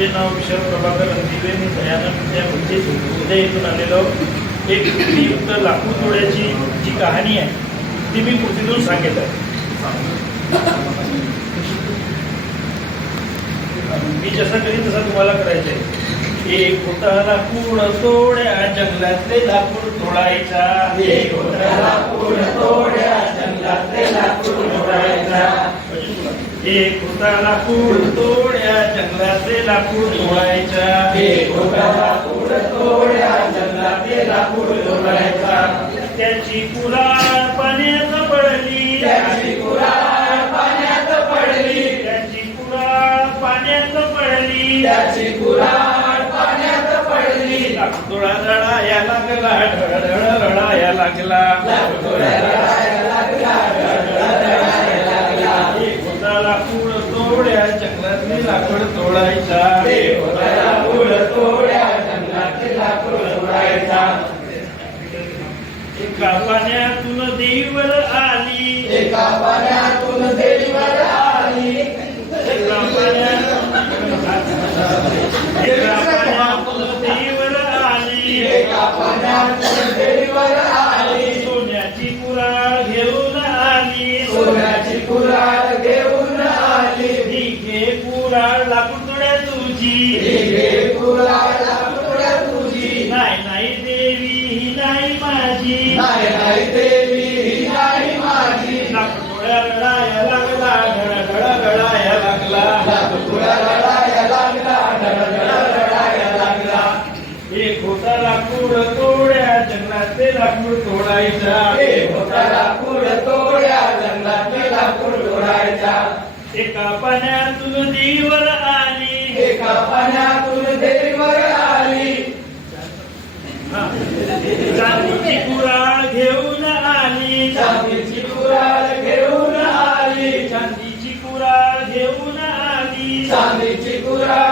माझे नाव विशाल प्रभाकर अंतिवे मी दयानंद विद्या म्हणजे उद्या येथून आलेलो एक युक्त लाकूड तोड्याची जी कहाणी आहे ती मी कृतीतून सांगत आहे मी जसा करीन तसा तुम्हाला करायचं आहे एक होता लाकूड तोड्या जंगलातले लाकूड तोडायचा. एक होता लाकूड तोड्या जंगलातले लाकूड तोडायचा. एक होता लाकूड तोड्या जंगलातले लाकूड तोडायचा. एक होता लाकूड तोड्या जंगलातले लाकूड तोडायचा. त्याची कुराळ पाण्यात पडली. त्याची कुराळ पाण्यात पडली. त्याची कुराळ पाण्यात पडली. त्याची कुराळ पाण्यात पडली. लाकडोळा रडाया लागला ढळ रडाया लागला. एक तोड्या जंगलातली लाकूड तोडायचा. लाकूड तोड्या जंगलातली लाकूड तोडायचा. एका पाण्यातून देवीवर आली. एका पाण्यातून देवीवर आली. एका पाण्यातून एका पाण्यातून देवीवर आली. एका पाण्यातून देवीवर आली. तुझी. तुझी नाही नाही देवी ही नाही माझी. नाही नाही देवी ही नाही माझी रडाया लागला घडा रडाया लागला. रडाया लागला रडाया लागला एक होता लाकूड तोड्या जंगलातले लाकूड तोडायचा. लाकूड तोड्या जंगलाचे लाकूड तोडायचा एका पाण्यातून देवीवर आली एका पाण्यातून देवीवर आली. चांदीची कुराळ घेऊन आली. चांदीची कुराळ घेऊन आली. चांदीची कुराळ घेऊन आली. चांदीची कुराळ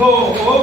हो हो